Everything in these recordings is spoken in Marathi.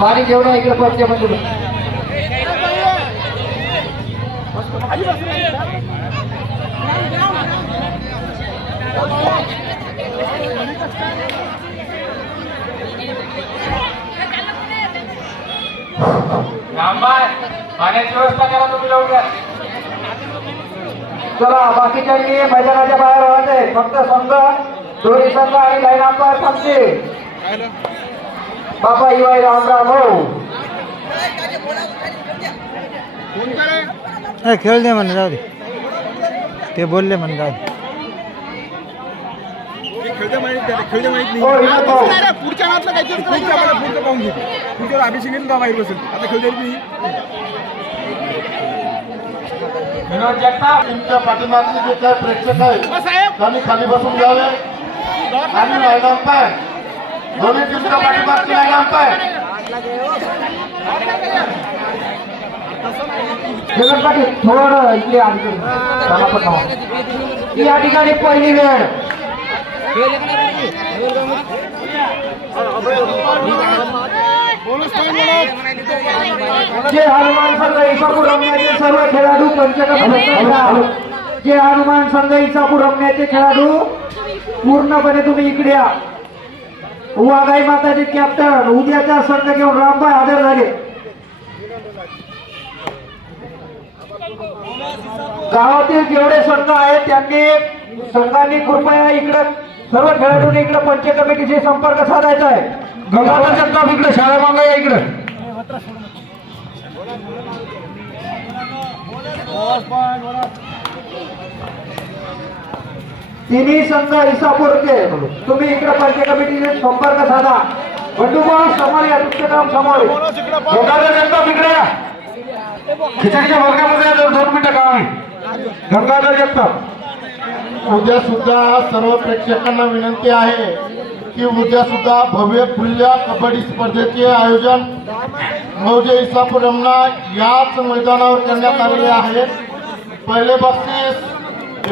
पाणी घेऊन इकडे पंचामध्ये पाण्याची व्यवस्था करा तुम्ही लवकर. चला बाकीच्यांनी मैदानाच्या बाहेर व्हायचंय. फक्त संघ दोन्ही संघ आणि लाईन अंपायर थांबतील. बाबा इवाई रामराम हो. खेळ दे म्हणे जाऊ दे. ते बोलले म्हणे जाऊ दे. पुढच्या मॅचला काहीतरी पुढचं पाहून घेतो. पुढच्यावर अभिषेक येईल का बाहेर बसेल. आता खेळता मी विनोद जगताप टीमच्या पाठीमागचे जे काही प्रेक्षक आहेत त्यांनी खाली बसून घ्यावे. आणि लाईन अंपायर दोन्ही टीमच्या पाठीमागची लाईन अंपायर थोडं इकडे या ठिकाणी पहिली वेळ जे हनुमान संघ इसापूर रमण्याचे सर्व खेळाडू जे हनुमान संघ इसापूर रमण्याचे खेळाडू पूर्णपणे तुम्ही इकडे या. वाघाई माताचे कॅप्टन उद्याचा संघ घेऊन रामभाई हजर झाले. गावातील जेवढे संघ आहेत त्यांनी संघांनी कृपया इकडे सर्व खेळाडूंनी इकडे पंच कमिटीशी संपर्क साधायचा आहे. गंगाधर जगताप इकडे शाळा मागा या इकडे. तिन्ही संघ इसापूरचे तुम्ही इकडे पंच कमिटीशी संपर्क साधा. बंडूभाऊ समोर या. तुमचे काम समोर. गंगाधर जगताप इकडे या. खिचडीच्या वर्गामध्ये 2 मिनिटं काम आहे. गंगाधर जगताप उद्या सुद्धा सर्व प्रेक्षकांना विनंती आहे की उद्या सुद्धा भव्य खुल्या कबड्डी स्पर्धेचे आयोजन मौजे इसापूर रमना याच मैदानावर करण्यात आलेले आहे. पहिले बक्षीस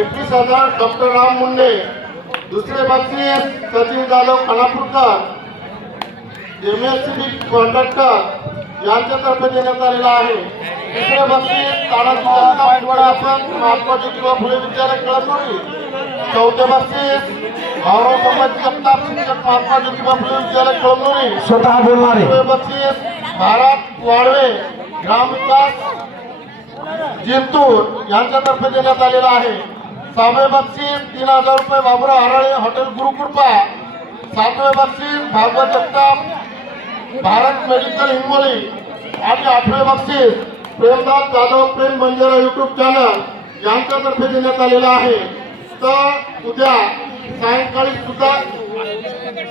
21,000 डॉक्टर राम मुंडे. दुसरे बक्षीस सचिन जाधव खानापूरकर MSCB कॉन्ट्रॅक्टर यांच्यातर्फे देण्यात आलेला आहे. तिसरे बक्षीस तानाजी महात्मा ज्योतिबा फुले विद्यालय कळमनुरी. चौथे बक्षीस गौरव संभाजी जगताप शिक्षक महात्मा ज्योतिबा फुले विद्यालय कळमनुरी. स्वतः बोलणारे. पाचवे बक्षीस भारत वाळवे ग्रामविकास जिंतूर यांच्यातर्फे देण्यात आलेला आहे. 6वे बक्षीस 3,000 रुपये बाबुराव हराळे हॉटेल गुरुकृपा. 7वे बक्षीस भागवत जगताप भारत मेडिकल हिंगोली. आणि 8वे बक्षीस प्रेमदास जाधव प्रेम बंजारा युट्यूब चॅनल यांच्यातर्फे देण्यात आलेला आहे. तर उद्या सायंकाळी सुद्धा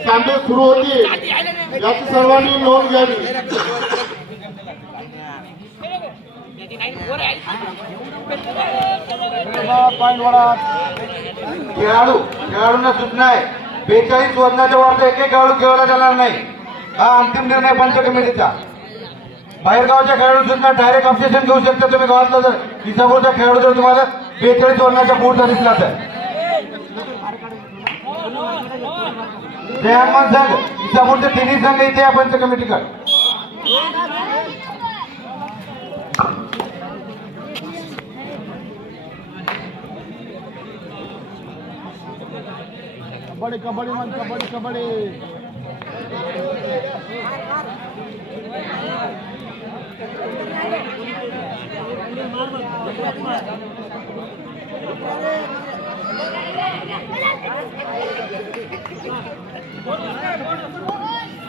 सामने सुरू होतील याची सर्वांनी नोंद घ्यावी. खेळाडूंना सूचना आहे 42 वजनाच्या वरचा एक खेळाडू खेळला जाणार नाही. हा अंतिम निर्णय पंच कमिटीचा. बाहेरगावच्या खेळाडू सुद्धा डायरेक्ट ऑब्जेक्शन घेऊ शकता तुम्ही. गावातला जर इसापूरचा खेळाडू जर तुम्हाला 42 वजनाच्या पुढचा दिसला तर हनुमान संघ इसापूरचे तिन्ही संघ इथे या पंच कमिटीकडे. कबड्डी कबड्डी मन कबड्डी कबड्डी.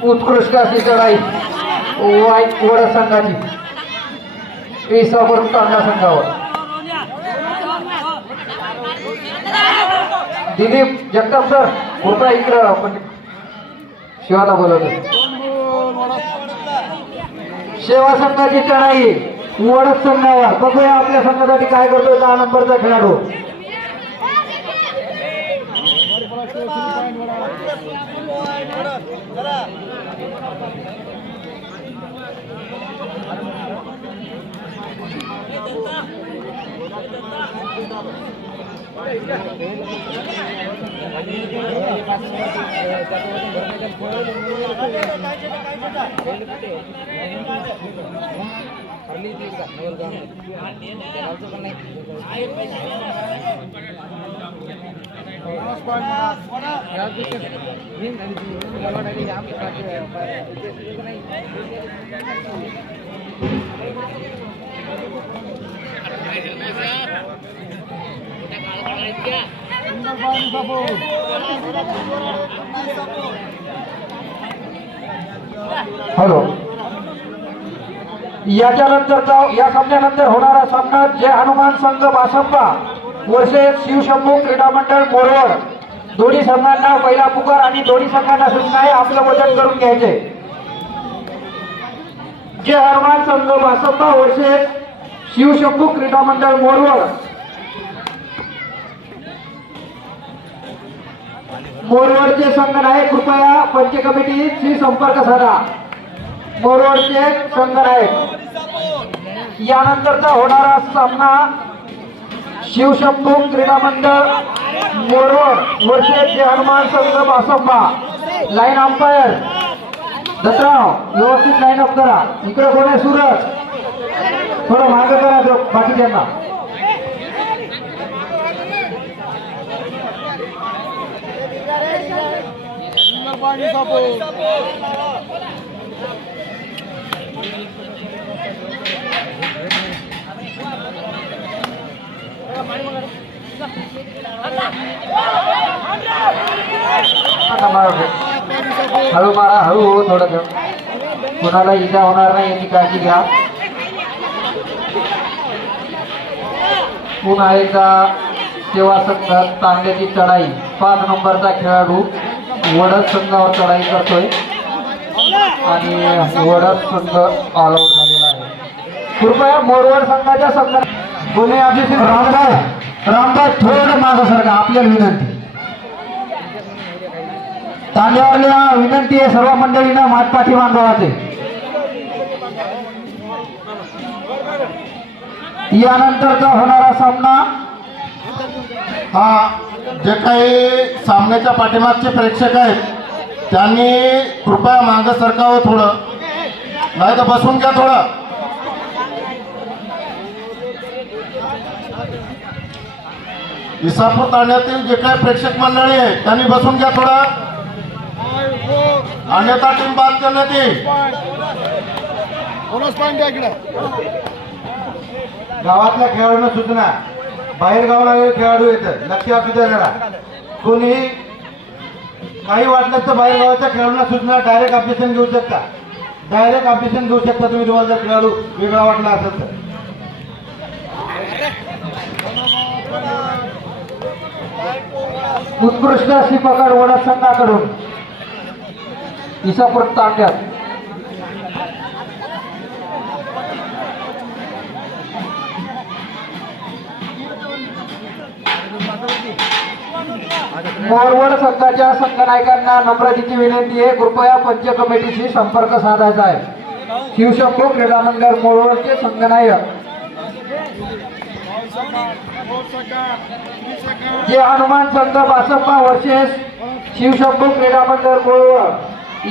उत्कृष्ट अशी चढाई वडा संघाची इसापूर तांडा संघावर. दिलीप जगताप सर कृपया इकडं शिवाला बोलवतो. सेवा संघाची चढाई वडद संघावर. बघूया आपल्या संघासाठी काय करतोय 10 नंबरचा खेळाडू. हॅलो, याच्यानंतरचा या सामन्यानंतर होणारा सामना जय हनुमान संघ बासप्पा वर्सेस शिवशंभू क्रीडा मंडळ मोरवड. दोन्ही संघांना पहिला पुकार आणि दोन्ही संघांना सूचना आहे आपलं वजन करून घ्यायचे. जय हनुमान संघ बासप्पा वर्सेस शिवशंभू क्रीडा मंडळ मोरवड. मोरवडचे संघ आहे, कृपया पंच कमिटीशी संपर्क साधा. मोरवडचे संघ आहेत. यानंतरचा होणारा सामना शिवशंभू क्रीडा मंडळ मोरवड वर्सेस जय हनुमान संघ बासप्पा. लाईन अंपायर दत्तराव, व्यवस्थित लाईन अप करा. इकडे कोण आहे? सूरज, थोडं मागे करा बाकीच्यांना. हळू मारा, हळू हो थोडं. कुणाला इजा होणार नाही याची काळजी घ्या. पुन्हा एकदा सेवा संघ तांब्याची चढाई. 5 नंबरचा खेळाडू वडद संघावर चढाई करतोय आणि वडद संघ ऑल आउट झालेला आहे. कृपया मोरवड संघाच्या संघ पुणे अभिषेक रामदास थोडं मागं सरका, आपल्याला विनंती. तांब्यावरल्या विनंती आहे सर्व मंडळींना मातपाठी बांधवाचे. यानंतरचा होणारा सामना हा जे काही सामन्याच्या पाठीमागचे प्रेक्षक आहेत त्यांनी कृपया मागं सरकावं थोडं, नाही तर बसून घ्या थोडं. इसापूर तांड्यातील जे काही प्रेक्षक मंडळी आहे त्यांनी बसून घ्या थोडं, अन्यथा टीम बाद करण्यात येईल. गावातल्या खेळाडूंना सूचना, बाहेर गावाला खेळाडू येतात, लक्ष असू द्या जरा. कोणी काही वाटलं तर बाहेर गावाच्या खेळाडूंना सूचना, डायरेक्ट ऑब्जेक्शन घेऊ शकता. डायरेक्ट ऑब्जेक्शन घेऊ शकता तुम्ही, तुम्हाला जर खेळाडू वेगळा वाटला असेल तर. उत्कृष्ट अशी पकड वडा संघाकडून इसापूर तांड्यात. मोरवड संघाच्या संघनायकांना नम्रतेची विनंती आहे, कृपया पंच कमिटीशी संपर्क साधायचा आहे. शिवशंभू क्रीडा मंडळ मोरवडचे संघनायक जे हनुमान संघ बासप्पा वर्सेस शिवशंभू क्रीडा मंडळ मोरवड.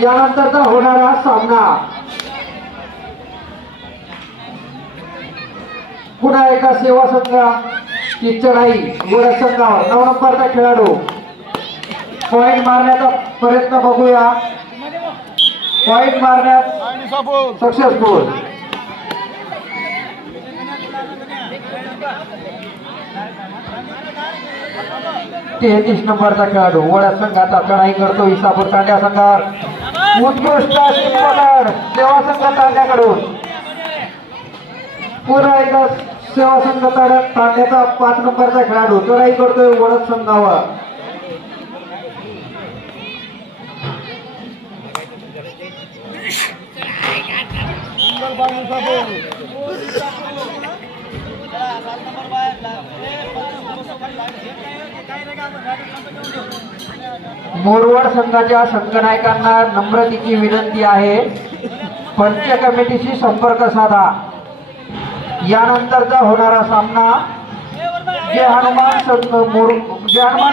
यानंतरचा होणारा सामना पुन्हा एका सेवा संघाची चढाई. वडद संघावर 9 नंबरचा खेळाडू पॉइंट मारण्याचा प्रयत्न बघूया. पॉइंट मारण्यात सक्सेसफुल. 33 नंबरचा खेळाडू वडद संघाचा चढाई करतो इसापूर तांड्या संघावर. उत्कृष्ट अशी पकड सेवा संघ तांड्याकडून. पुन्हा एकदा सेवा संघ तांड्याचा 5 नंबरचा खेळाडू चढाई करतोय वडद संघावर. मोरवड संघाच्या संघनायकांना नम्रतेची विनंती आहे, पंच कमिटीशी संपर्क साधा. यानंतरचा होणारा सामना जय हनुमान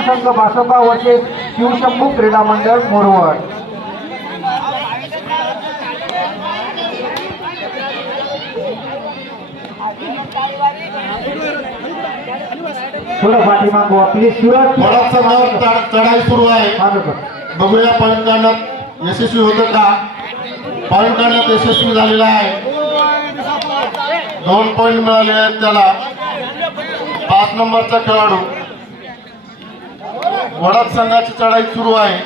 संघ बासंबा वर्सेस शिवशंभू क्रीडा मंडळ मोरवड. थोडं पाठीमागो प्लीज. सुरत वडद संघावर चढाई सुरू आहे. बघूया पॉईंट काढण्यात यशस्वी होतं का. पॉईंट काढण्यात यशस्वी झालेला आहे. 2 पॉईंट मिळाले आहेत त्याला. 5 नंबरचा खेळाडू. वडद संघाची चढाई सुरू आहे.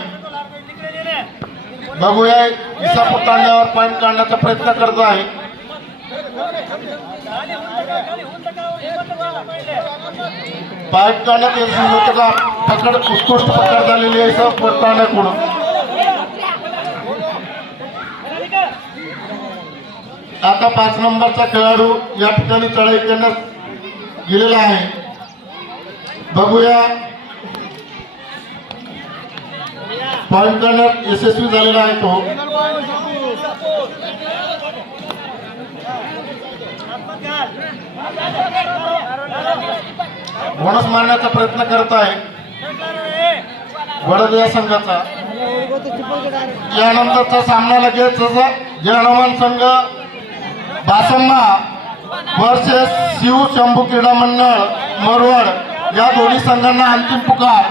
बघूया इसापूर तांड्यावर पॉईंट काढण्याचा प्रयत्न करतो आहे. पॉईंट काढण्यात यशस्वी होतं का. पकड उत्कृष्ट पकड झालेली आहे इसापूर तांड्याकडून. आता 5 नंबरचा खेळाडू या ठिकाणी चढाई करण्यास गेलेला आहे. बघूया पॉईंट करण्यात यशस्वी झालेला आहे तो. बोनस मारण्याचा प्रयत्न करत आहे वडद या संघाचा. यानंतरचा सामना लगेच जय हनुमान संघ बासंबा वर्सेस शिव शंभू क्रीडा मंडळ मोरवड या दोन्ही संघांना अंतिम पुकार.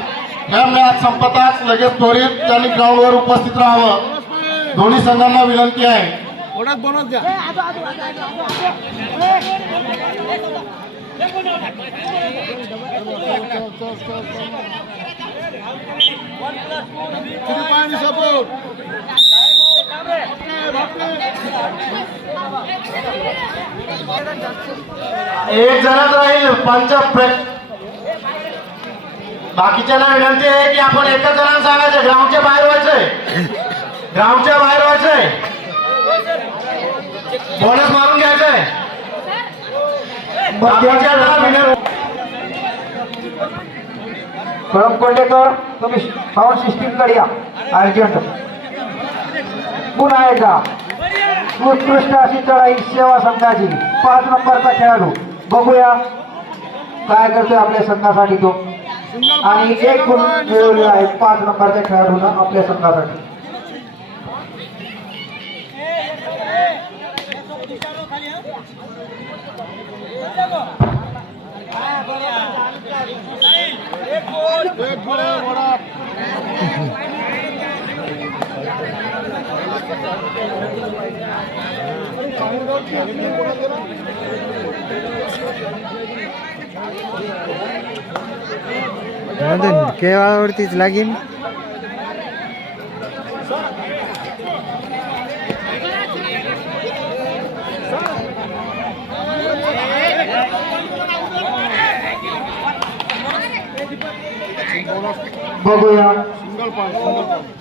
या मॅच संपताच लगेच त्वरित त्यांनी ग्राउंडवर उपस्थित राहावं दोन्ही संघांना विनंती आहे. बोनस द्या. एक जणच राहील पंच. बाकीच्यांना विनंती आहे की आपण एकच जणांना सांगायचं ग्राउंडच्या बाहेर व्हायचंय. ग्राउंडच्या बाहेर व्हायचंय. बोनस मारून घ्यायचंय. कोंडेकर तुम्ही साऊंड सिस्टीम कडे या अर्जंट. पुन्हा एकदा उत्कृष्ट अशी चढाई सेवा संघाची 5 नंबरचा खेळाडू. बघूया काय करतोय आपल्या संघासाठी तो. आणि 1 गुण मिळवलेला आहे 5 नंबरच्या खेळाडूनं आपल्या संघासाठी. केवाळावरतीच लागेल. बघूया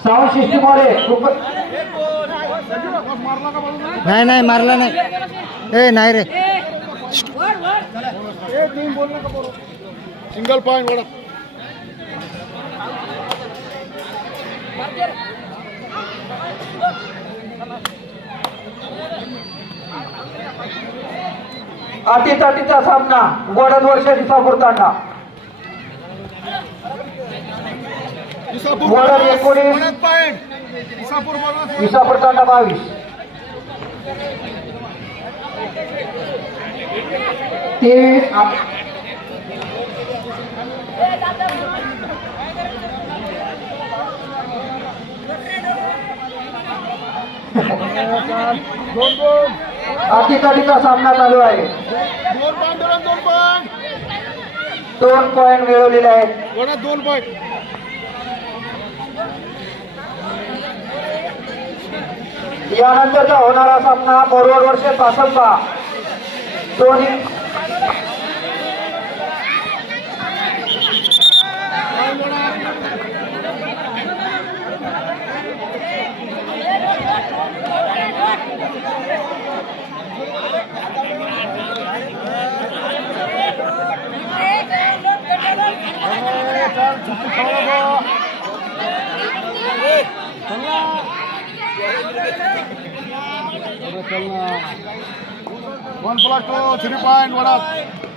साऊंड सिस्टीम वाले. नाही मारला नाही. ए नाही रे. सिंगल पॉइंट वडा. अटीतटीचा सामना वडद वर्ष इसापूर तांडा. वडद 19 इसापूर तांडा 22. अटीतटीचा सामना चालू आहे. 2 पॉईंट मिळवलेले आहेत. 2 पॉईंट. यानंतरचा होणारा सामना मोरवड वर्सेस बासंबा. दोन्ही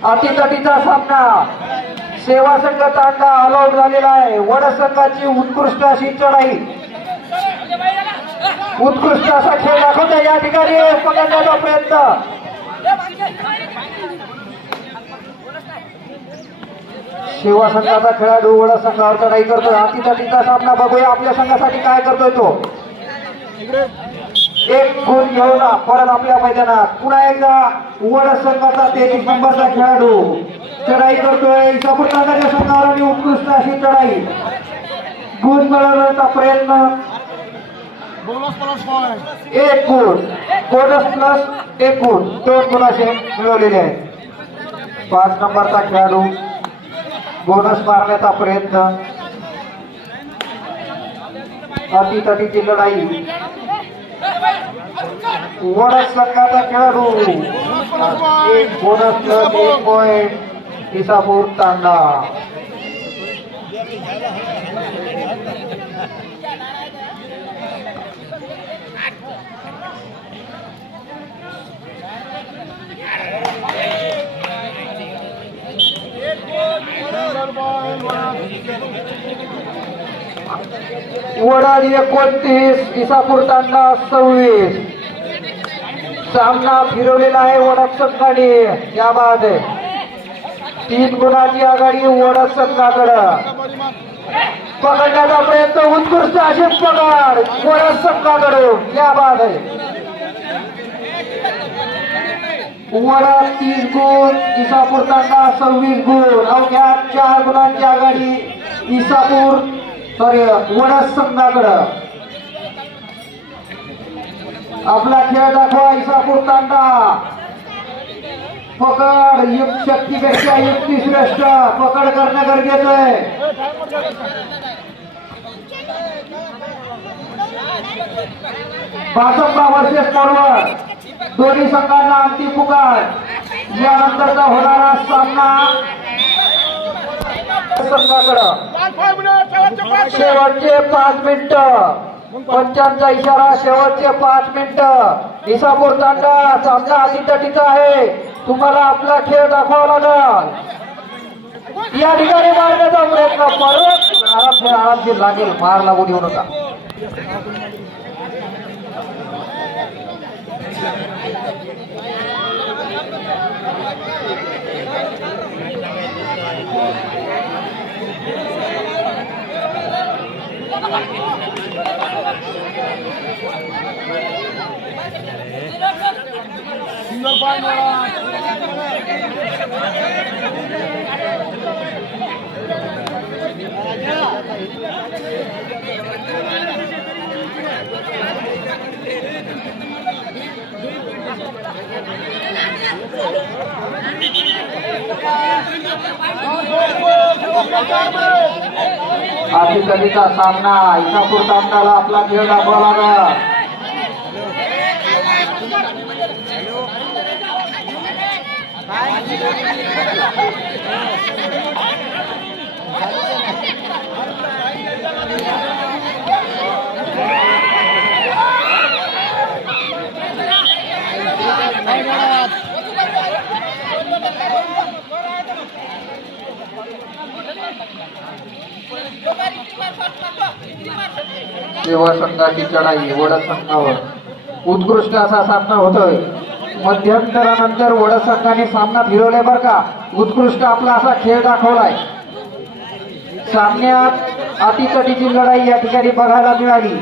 अटीतटीचा सामना सेवा संघ तांडा ऑल आउट झालेला आहे. वड संघाची उत्कृष्ट अशी चढाई, उत्कृष्ट असा खेळ दाखवता या ठिकाणी पकडण्याचा प्रयत्न. सेवा संघाचा खेळाडू वड संघावर चढाई करतोय. हातीचा सामना बघूया आपल्या संघासाठी काय करतोय तो. एक गुण घेऊन परत आपल्या मैदानात पुन्हा एकदा वड संघाचा 23 नंबरचा खेळाडू चढाई करतोय. इसापूर तांड्याच्या संघावर आणि उत्कृष्ट अशी चढाई, गुण मिळवण्याचा प्रयत्न. Bonus plus point. एक गुण, बोनस प्लस एक गुण, 2 गुण असे मिळवलेले आहेत. 5 नंबरचा खेळाडू बोनस मारण्याचा प्रयत्न. अटीतटीची लढाई, वड संघाचा खेळाडू एक बोनस प्लस 1 पॉइंट इसापूर तांडा. वडाळ 29 इसापूर तांडा 26. सामना फिरवलेला आहे वडद संघाने. या बाद 3 गुणाची आघाडी वडद संघाकडं. पकडण्याचा प्रयत्न, उत्कृष्ट अशी पकड वडद संघाकडून. या बाद वडद 30 गुण, इसापूर तांडा 26 गुण. अवघ्या 4 गुणांची आघाडी इसापूर वडद संघाकडं. आपला खेळ दाखवा इसापूर तांडा. पकड शक्तीपेक्षा युक्ती श्रेष्ठ. पकड करणं गरजेचं आहे. पासंबा वर्सेस फॉरवर्ड, दोन्ही संघांना अंतिम पुकार. यानंतरचा होणारा सामना संघाकडं. शेवटचे 5 मिनिटं, पंचांचा इशारा. शेवटचे 5 मिनिटं. इसापूर तांडा सामना अटीतटीचा आहे. तुम्हाला आपला खेळ दाखवावा लागेल. या ठिकाणी मारण्याचा प्रयत्न. परत आरामशीर लागेल, मार लागू देऊ नका. अटीतटीचा सामना. इसापूर तांडाला आपला खेळ दाखवावा लागला. सेवा संघाची चढाई वडद संघावर. उत्कृष्ट असा सामना होतोय. मध्यंतरानंतर वडद संघाने सामना फिरवलाय बरं का. उत्कृष्ट आपला असा खेळ दाखवलाय. सामन्यात अटीतटीची लढाई या ठिकाणी बघायला मिळाली.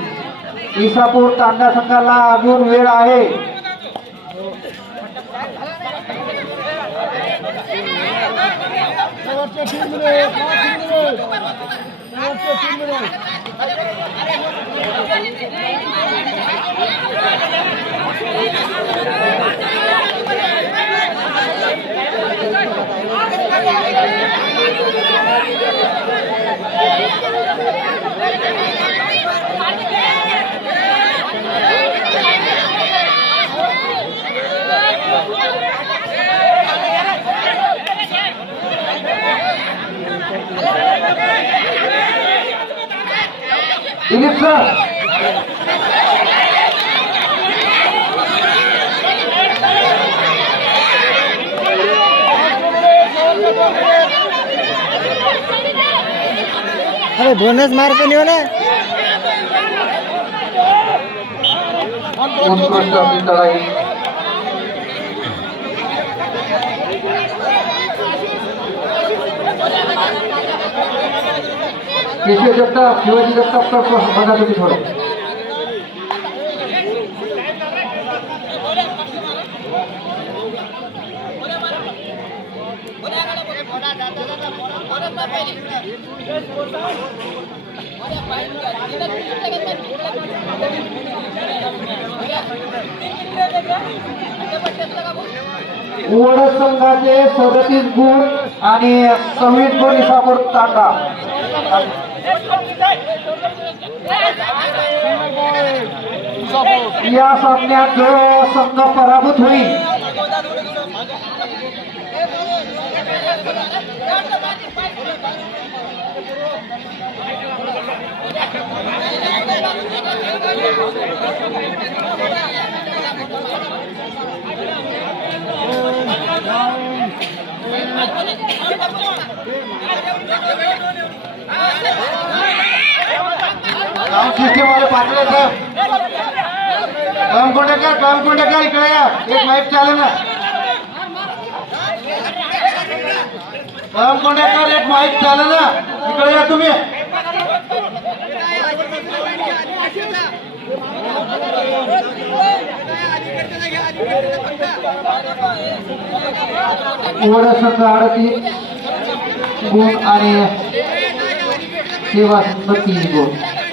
इसापूर तांडा संघाला अजून वेळ आहे. दिलीप सर, अरे दोनच मार्क नेऊ ना उत्कृष्ट अशी लढाई केशव जगताप शिवाजी जगताप बघा तुम्ही थोडं वड संघाचे 37 गुण आणि 26 गुण इसापूर तांडा या सामन्यात जो संघ पराभूत होईल काम सिस्टीम वाले पाटील साहेब काम कोंडेकर इकडे या एक माईक चालू ना काम कोंडेकर एक माईक चालू ना इकडे या तुम्ही वड संघ 38 गुण आणि सेवा 3 गुण